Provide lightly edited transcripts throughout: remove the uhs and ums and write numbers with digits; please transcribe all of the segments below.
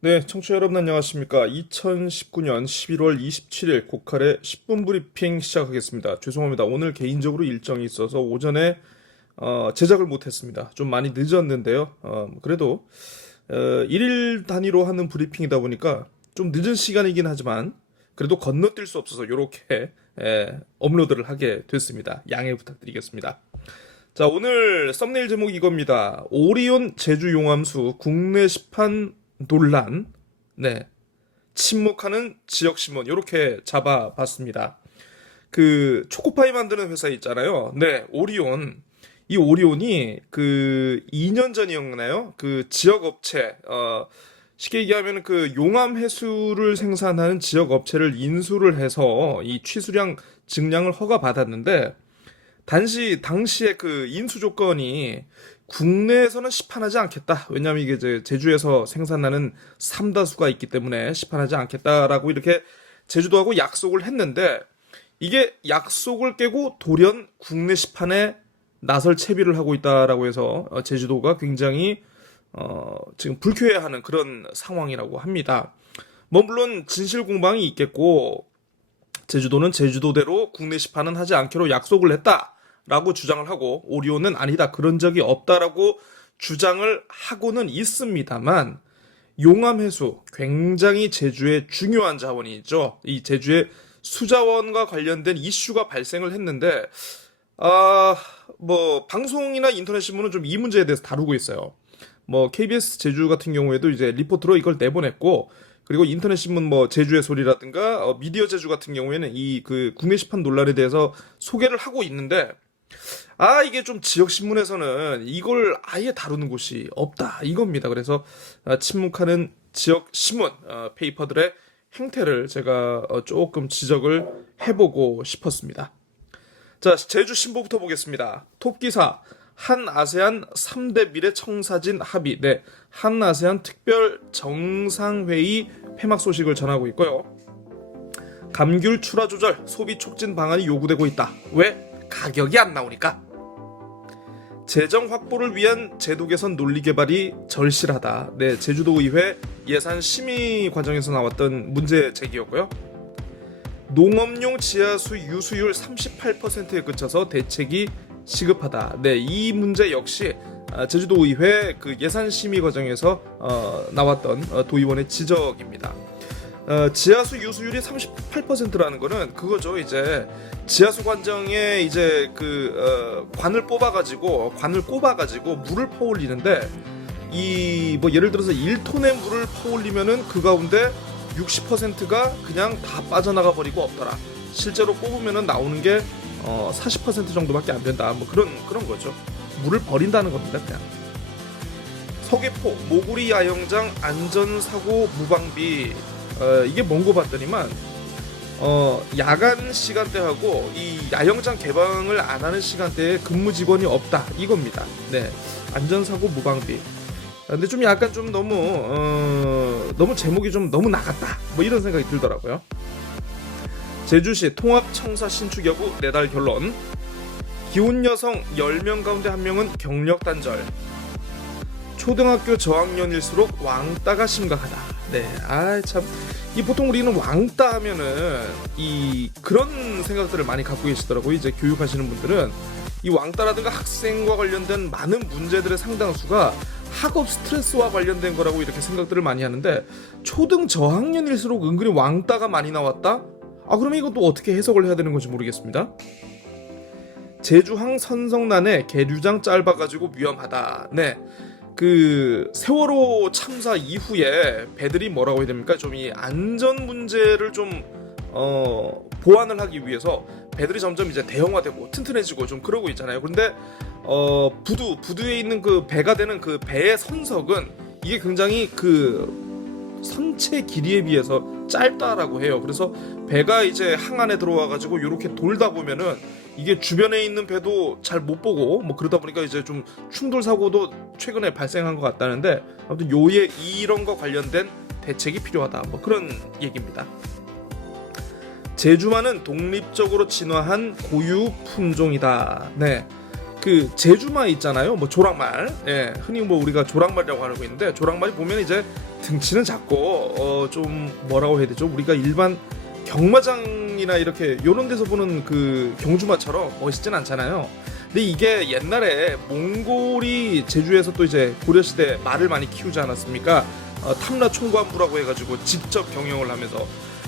네, 청취자 여러분 안녕하십니까? 2019년 11월 27일 고칼의 10분 브리핑 시작하겠습니다. 죄송합니다. 오늘 개인적으로 일정이 있어서 오전에 제작을 못했습니다. 좀 많이 늦었는데요. 그래도 1일 단위로 하는 브리핑이다 보니까 좀 늦은 시간이긴 하지만 그래도 건너뛸 수 없어서 이렇게 업로드를 하게 됐습니다. 양해 부탁드리겠습니다. 자, 오늘 썸네일 제목이 이겁니다. 오리온 제주 용암수 국내 시판 논란. 네. 침묵하는 지역신문. 이렇게 잡아봤습니다. 그 초코파이 만드는 회사 있잖아요. 네, 오리온. 이 오리온이 그 2년 전이었나요? 그 지역 업체 쉽게 얘기하면 그 용암 해수를 생산하는 지역 업체를 인수를 해서 이 취수량 증량을 허가받았는데 당시에 그 인수 조건이 국내에서는 시판하지 않겠다. 왜냐하면 이게 이제 제주에서 생산나는 삼다수가 있기 때문에 시판하지 않겠다라고 이렇게 제주도하고 약속을 했는데 이게 약속을 깨고 돌연 국내 시판에 나설 채비를 하고 있다라고 해서 제주도가 굉장히 지금 불쾌해하는 그런 상황이라고 합니다. 뭐 물론 진실 공방이 있겠고 제주도는 제주도대로 국내 시판은 하지 않기로 약속을 했다라고 주장을 하고 오리온은 아니다 그런 적이 없다라고 주장을 하고는 있습니다만 용암해수 굉장히 제주의 중요한 자원이죠. 이 제주의 수자원과 관련된 이슈가 발생을 했는데 뭐 방송이나 인터넷 신문은 좀 이 문제에 대해서 다루고 있어요. 뭐 KBS 제주 같은 경우에도 이제 리포트로 이걸 내보냈고 그리고 인터넷 신문 뭐 제주의 소리라든가 미디어 제주 같은 경우에는 이 그 국내 시판 논란에 대해서 소개를 하고 있는데 이게 좀 지역 신문에서는 이걸 아예 다루는 곳이 없다 이겁니다. 그래서 침묵하는 지역 신문 페이퍼들의 행태를 제가 조금 지적을 해보고 싶었습니다. 자, 제주 신보부터 보겠습니다. 톱 기사 한 아세안 3대 미래 청사진 합의. 네, 한 아세안 특별 정상회의 폐막 소식을 전하고 있고요. 감귤 출하 조절, 소비 촉진 방안이 요구되고 있다. 왜? 가격이 안 나오니까. 재정 확보를 위한 제도 개선 논리 개발이 절실하다. 네, 제주도의회 예산 심의 과정에서 나왔던 문제 제기였고요. 농업용 지하수 유수율 38%에 그쳐서 대책이 시급하다. 네, 이 문제 역시 제주도의회 그 예산 심의 과정에서 나왔던 도의원의 지적입니다. 지하수 유수율이 38%라는 거는 그거죠. 이제 지하수 관정에 이제 그 관을 꼽아가지고 물을 퍼올리는데 이 뭐 예를 들어서 1톤의 물을 퍼올리면은 그 가운데 60%가 그냥 다 빠져나가 버리고 없더라. 실제로 뽑으면은 나오는 게 40% 정도밖에 안 된다. 뭐 그런 거죠. 물을 버린다는 겁니다, 그냥. 서귀포 모구리 야영장 안전사고 무방비. 이게 뭔고 봤더니만 야간 시간대하고 이 야영장 개방을 안 하는 시간대에 근무 직원이 없다 이겁니다. 네, 안전사고 무방비. 근데 좀 약간 좀 너무 제목이 좀 너무 나갔다. 뭐 이런 생각이 들더라고요. 제주시 통합청사 신축 여부 내달 결론. 기혼 여성 10명 가운데 1명은 경력 단절. 초등학교 저학년일수록 왕따가 심각하다. 네, 참. 이 보통 우리는 왕따 하면은 그런 생각들을 많이 갖고 계시더라고요. 이제 교육하시는 분들은 이 왕따라든가 학생과 관련된 많은 문제들의 상당수가 학업 스트레스와 관련된 거라고 이렇게 생각들을 많이 하는데 초등 저학년일수록 은근히 왕따가 많이 나왔다? 그러면 이것도 어떻게 해석을 해야 되는 건지 모르겠습니다. 제주항 선성난에 계류장 짧아가지고 위험하다. 네. 그 세월호 참사 이후에 배들이 뭐라고 해야 됩니까? 좀 이 안전 문제를 좀 보완을 하기 위해서 배들이 점점 이제 대형화되고 튼튼해지고 좀 그러고 있잖아요. 그런데 부두에 있는 그 배가 되는 그 배의 선석은 이게 굉장히 그 선체 길이에 비해서 짧다라고 해요. 그래서 배가 이제 항 안에 들어와가지고 이렇게 돌다 보면은 이게 주변에 있는 배도 잘 못 보고 뭐 그러다 보니까 이제 좀 충돌 사고도 최근에 발생한 것 같다는데 아무튼 이런 거 관련된 대책이 필요하다. 뭐 그런 얘기입니다. 제주마는 독립적으로 진화한 고유 품종이다. 네. 그 제주마 있잖아요. 뭐 조랑말. 예. 흔히 뭐 우리가 조랑말이라고 알고 있는데 조랑말이 보면 이제 등치는 작고 좀 뭐라고 해야 되죠? 우리가 일반 경마장이나 이렇게 요런 데서 보는 그 경주마처럼 멋있진 않잖아요. 근데 이게 옛날에 몽골이 제주에서 또 이제 고려시대 말을 많이 키우지 않았습니까? 탐라 총관부라고 해가지고 직접 경영을 하면서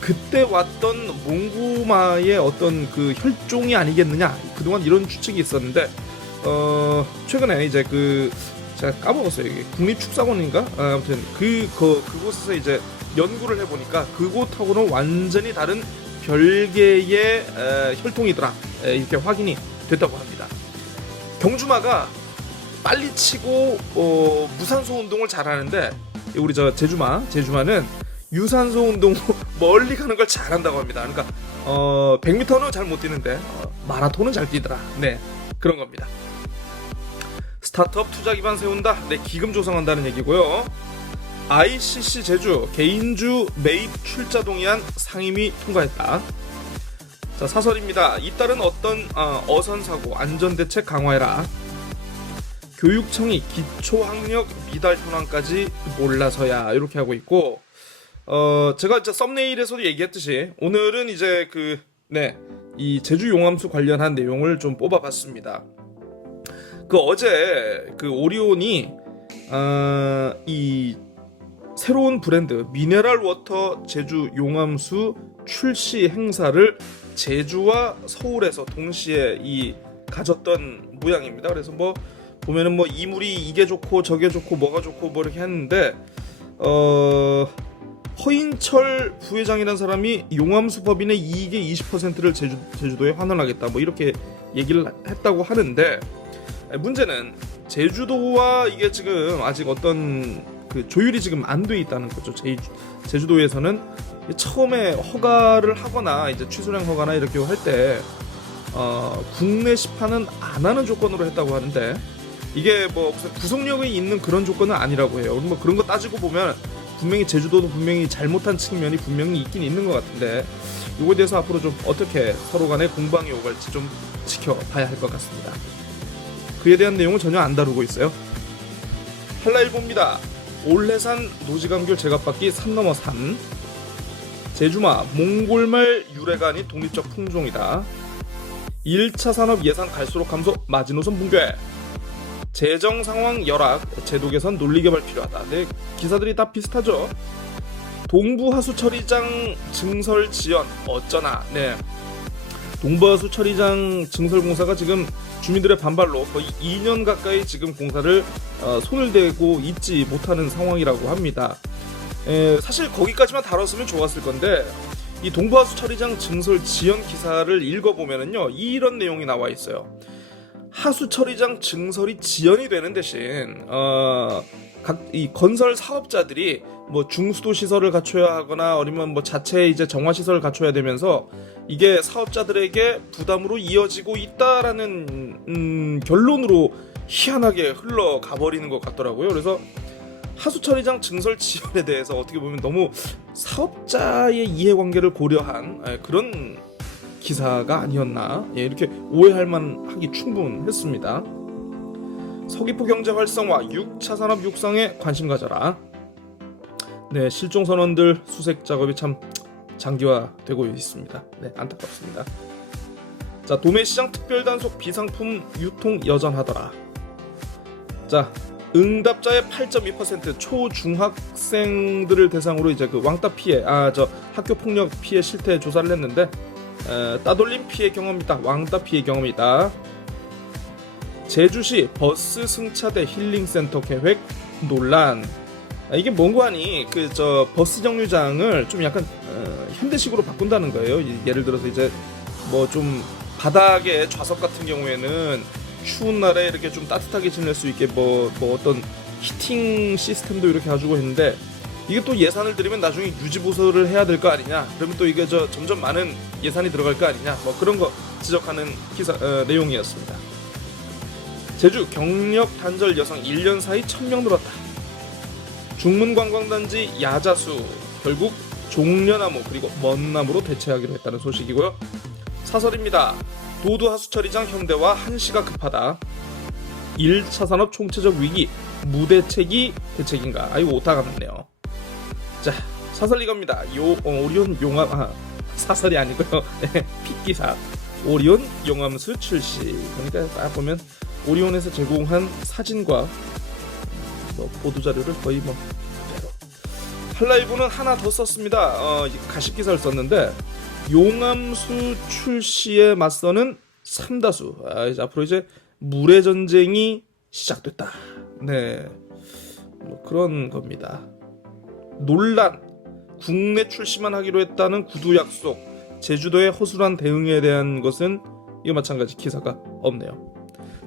그때 왔던 몽고마의 어떤 그 혈종이 아니겠느냐, 그동안 이런 추측이 있었는데 최근에 이제 제가 까먹었어요. 이게 국립축사원인가? 아무튼 그곳에서 이제 연구를 해보니까 그곳하고는 완전히 다른 별개의 혈통이더라, 이렇게 확인이 됐다고 합니다. 경주마가 빨리 치고 무산소 운동을 잘하는데 우리 제주마는 유산소 운동 멀리 가는 걸 잘한다고 합니다. 그러니까 100m는 잘 못 뛰는데 마라톤은 잘 뛰더라. 네, 그런 겁니다. 스타트업 투자 기반 세운다. 네, 기금 조성한다는 얘기고요. ICC 제주 개인주 매입 출자 동의안 상임위 통과했다. 자, 사설입니다. 잇따른 어떤 어선사고 안전대책 강화해라. 교육청이 기초학력 미달 현황까지 몰라서야, 이렇게 하고 있고, 제가 이제 썸네일에서도 얘기했듯이 오늘은 이제 이 제주 용암수 관련한 내용을 좀 뽑아봤습니다. 어제 오리온이 이 새로운 브랜드 미네랄 워터 제주 용암수 출시 행사를 제주와 서울에서 동시에 가졌던 모양입니다. 그래서 보면은 이물이 이게 좋고 저게 좋고 뭐가 좋고 뭐 이렇게 했는데 허인철 부회장이라는 사람이 용암수 법인의 이익의 20%를 제주도에 환원하겠다, 뭐 이렇게 얘기를 했다고 하는데, 문제는 제주도와 이게 지금 아직 어떤 조율이 지금 안 돼 있다는 거죠. 제주도에서는 처음에 허가를 하거나 이제 취소량 허가나 이렇게 할 때 국내 시판은 안 하는 조건으로 했다고 하는데, 이게 구속력이 있는 그런 조건은 아니라고 해요. 그런 거 따지고 보면 분명히 제주도도 분명히 잘못한 측면이 분명히 있긴 있는 것 같은데, 이거에 대해서 앞으로 좀 어떻게 서로 간에 공방이 오갈지 좀 지켜봐야 할 것 같습니다. 그에 대한 내용은 전혀 안 다루고 있어요. 한라일보입니다. 올해산 노지감귤 제값받기 산 넘어 산. 제주마 몽골말 유래가 아닌 독립적 품종이다. 1차 산업 예산 갈수록 감소, 마지노선 붕괴. 재정 상황 열악, 제도 개선 논리 개발 필요하다. 네, 기사들이 다 비슷하죠. 동부하수 처리장 증설 지연 어쩌나. 네, 동부하수 처리장 증설 공사가 지금 주민들의 반발로 거의 2년 가까이 지금 공사를 손을 대고 있지 못하는 상황이라고 합니다. 사실 거기까지만 다뤘으면 좋았을 건데, 이 동부하수 처리장 증설 지연 기사를 읽어보면은요, 이런 내용이 나와 있어요. 하수 처리장 증설이 지연이 되는 대신 이 건설 사업자들이 중수도 시설을 갖춰야 하거나 아니면 자체 이제 정화 시설을 갖춰야 되면서 이게 사업자들에게 부담으로 이어지고 있다라는 결론으로 희한하게 흘러가 버리는 것 같더라고요. 그래서 하수 처리장 증설 지연에 대해서 어떻게 보면 너무 사업자의 이해관계를 고려한 그런 기사가 아니었나, 이렇게 오해할 만하기 충분했습니다. 서귀포 경제 활성화, 6차 산업 육성에 관심 가져라. 네, 실종 선원들 수색 작업이 참 장기화되고 있습니다. 네, 안타깝습니다. 자, 도매시장 특별단속 비상품 유통 여전하더라. 자, 응답자의 8.2% 초중학생들을 대상으로 이제 왕따 피해, 학교 폭력 피해 실태 조사를 했는데, 따돌림 피해 경험이다, 왕따 피해 경험이다. 제주시 버스 승차대 힐링센터 계획 논란. 이게 뭔고 하니 버스 정류장을 좀 약간 현대식으로 바꾼다는 거예요. 예를 들어서 이제 좀 바닥에 좌석 같은 경우에는 추운 날에 이렇게 좀 따뜻하게 지낼 수 있게 어떤 히팅 시스템도 이렇게 가지고 했는데, 이게 또 예산을 들이면 나중에 유지보수를 해야 될 거 아니냐, 그러면 또 이게 점점 많은 예산이 들어갈 거 아니냐, 그런 거 지적하는 기사 내용이었습니다. 제주 경력 단절 여성 1년 사이 1000명 늘었다. 중문관광단지 야자수 결국 종려나무 그리고 먼나무로 대체하기로 했다는 소식이고요. 사설입니다. 도두하수처리장 현대화 한시가 급하다. 1차 산업 총체적 위기 무대책이 대책인가. 이거 오타가 났네요. 자, 사설 이겁니다. 오리온 용암 사설이 아니고요. 픽기사 오리온 용암수 출시. 그러니까 딱 보면 오리온에서 제공한 사진과 뭐 보도 자료를 거의 뭐 한라이브는 하나 더 썼습니다. 가십 기사를 썼는데 용암수 출시에 맞서는 삼다수. 이제 앞으로 이제 물의 전쟁이 시작됐다. 네, 뭐 그런 겁니다. 논란, 국내 출시만 하기로 했다는 구두 약속, 제주도의 허술한 대응에 대한 것은 이거 마찬가지 기사가 없네요.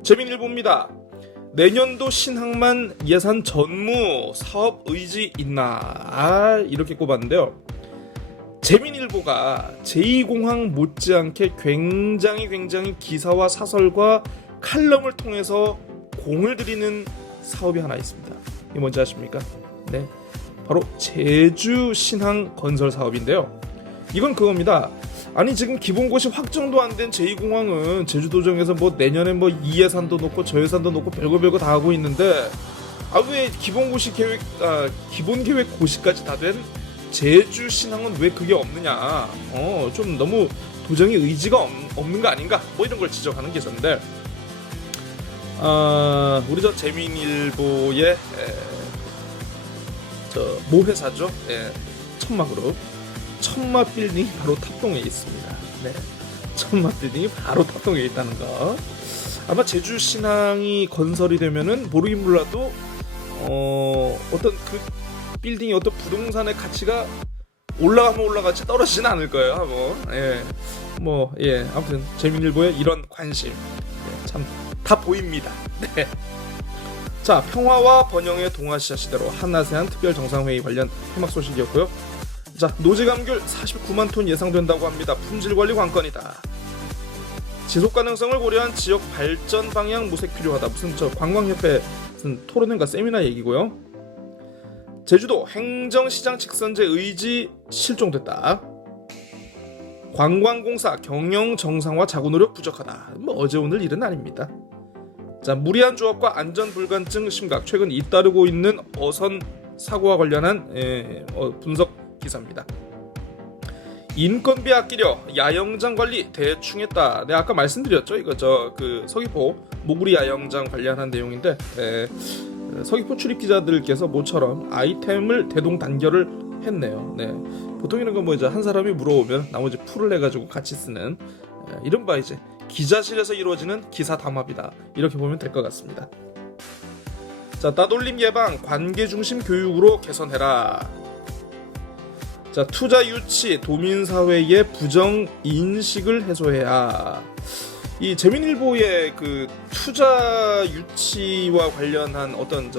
재민일보입니다. 내년도 신항만 예산 전무 사업 의지 있나? 이렇게 꼽았는데요. 재민일보가 제2공항 못지않게 굉장히 기사와 사설과 칼럼을 통해서 공을 들이는 사업이 하나 있습니다. 이게 뭔지 아십니까? 네, 바로 제주 신항 건설 사업인데요. 이건 그겁니다. 아니 지금 기본고시 확정도 안 된 제2공항은 제주도정에서 뭐 내년에 뭐 이 예산도 놓고 저 예산도 놓고 별거 다 하고 있는데 왜 기본고시 계획 기본 계획 고시까지 다 된 제주 신항은 왜 그게 없느냐? 좀 너무 도정의 의지가 없는 거 아닌가? 뭐 이런 걸 지적하는 기사인데 우리 저 재민일보의 저 모회사죠. 천마그룹 천마 빌딩이 바로 탑동에 있습니다. 네, 천마 빌딩이 바로 탑동에 있다는 거. 아마 제주 신항이 건설이 되면은 모르긴 몰라도 어떤 그 빌딩이 어떤 부동산의 가치가 올라가면 올라가지 떨어지진 않을 거예요. 아무튼 재민일보의 이런 관심 참 다 보입니다. 네. 자, 평화와 번영의 동아시아 시대로 한아세안 특별 정상회의 관련 해막 소식이었고요. 자, 노지 감귤 49만 톤 예상된다고 합니다. 품질 관리 관건이다. 지속 가능성을 고려한 지역 발전 방향 모색 필요하다. 무슨 저 관광협회 무슨 토론회인가 세미나 얘기고요. 제주도 행정시장 직선제 의지 실종됐다. 관광공사 경영 정상화 자구 노력 부족하다. 뭐 어제 오늘 일은 아닙니다. 자, 무리한 조업과 안전 불감증 심각. 최근 잇따르고 있는 어선 사고와 관련한 분석 기사입니다. 인건비 아끼려 야영장 관리 대충 했다. 네, 아까 말씀드렸죠. 이거 그 서귀포 모구리 야영장 관련한 내용인데 서귀포 출입 기자들께서 모처럼 아이템을 대동단결을 했네요. 네, 보통 이런 건 뭐 이제 한 사람이 물어오면 나머지 풀을 해가지고 같이 쓰는 이른바 이제 기자실에서 이루어지는 기사 담합이다. 이렇게 보면 될 것 같습니다. 자, 따돌림 예방 관계 중심 교육으로 개선해라. 자, 투자 유치 도민사회의 부정 인식을 해소해야. 이 재민일보의 그 투자 유치와 관련한 어떤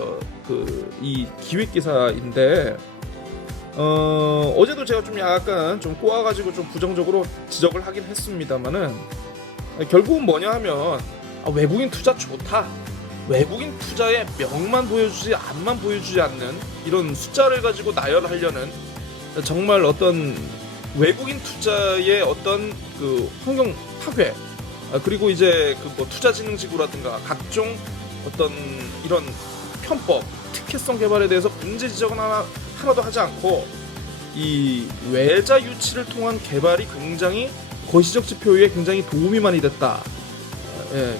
이 기획 기사인데 어제도 제가 좀 약간 좀 꼬아가지고 좀 부정적으로 지적을 하긴 했습니다만은 결국은 뭐냐 하면 외국인 투자 좋다. 외국인 투자의 명만 보여주지 앞만 보여주지 않는 이런 숫자를 가지고 나열하려는 정말 어떤 외국인 투자의 어떤 그 환경 파괴 그리고 이제 그 뭐 투자진흥지구라든가 각종 어떤 이런 편법 특혜성 개발에 대해서 문제 지적은 하나도 하지 않고 이 외자 유치를 통한 개발이 굉장히 거시적 지표에 굉장히 도움이 많이 됐다.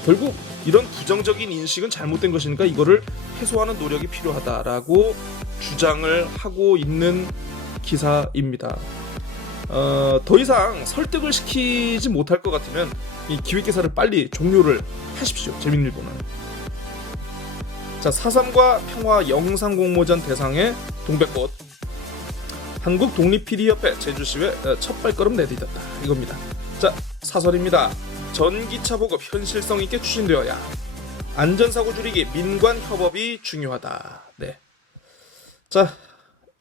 결국 이런 부정적인 인식은 잘못된 것이니까 이거를 해소하는 노력이 필요하다라고 주장을 하고 있는 기사입니다. 더 이상 설득을 시키지 못할 것 같으면 이 기획기사를 빨리 종료를 하십시오. 재민일보는. 자, 4.3과 평화 영상공모전 대상의 동백꽃. 한국독립PD협회 제주시회 첫 발걸음 내디뎠다. 이겁니다. 자, 사설입니다. 전기차 보급 현실성 있게 추진되어야. 안전사고 줄이기 민관 협업이 중요하다. 네. 자,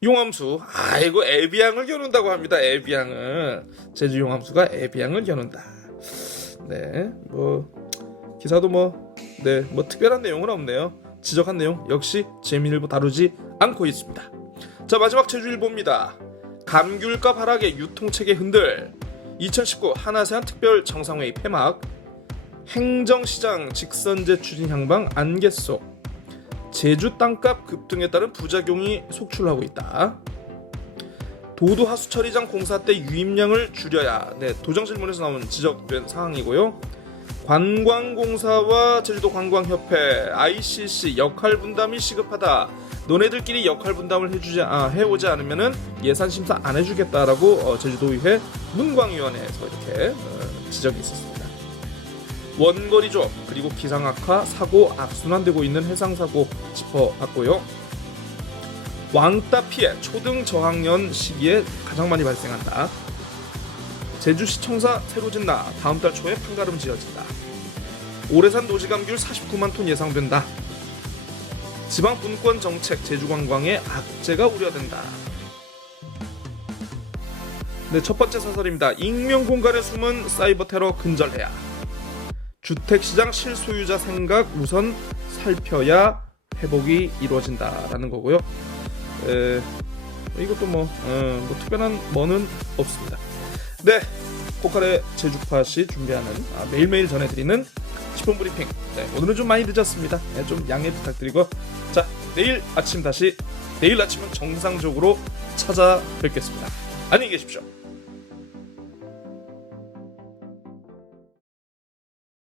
용암수. 아이고, 애비양을 겨눈다고 합니다. 애비양을. 제주 용암수가 애비양을 겨눈다. 네, 뭐 기사도 뭐 특별한 내용은 없네요. 지적한 내용 역시 재민일보 다루지 않고 있습니다. 자, 마지막 제주일보입니다. 감귤값 하락에 유통체계 흔들. 2019 한아세안 특별 정상회의 폐막. 행정시장 직선제 추진 향방 안개 속. 제주 땅값 급등에 따른 부작용이 속출하고 있다. 도도 하수 처리장 공사 때 유입량을 줄여야. 네, 도정 질문에서 나온 지적된 사항이고요. 관광공사와 제주도 관광협회, ICC 역할 분담이 시급하다. 너네들끼리 역할 분담을 해오지 않으면은 예산 심사 안 해주겠다라고 제주도의회 문광위원회에서 이렇게 지적이 있었습니다. 원거리 조업 그리고 기상 악화, 사고 악순환되고 있는 해상 사고 짚어봤고요. 왕따 피해 초등 저학년 시기에 가장 많이 발생한다. 제주시청사 새로 짓나 다음 달 초에 판가름 지어진다. 오래산 노지감귤 49만 톤 예상된다. 지방 분권 정책 제주관광에 악재가 우려된다. 네, 첫 번째 사설입니다. 익명 공간에 숨은 사이버 테러 근절해야. 주택시장 실소유자 생각 우선 살펴야 회복이 이루어진다라는 거고요. 이것도 뭐 특별한 뭐는 없습니다. 네, 코카의 제주팟이 준비하는 매일매일 전해드리는 10분 브리핑. 네, 오늘은 좀 많이 늦었습니다. 네, 좀 양해 부탁드리고, 자, 내일 아침은 정상적으로 찾아뵙겠습니다. 안녕히 계십시오.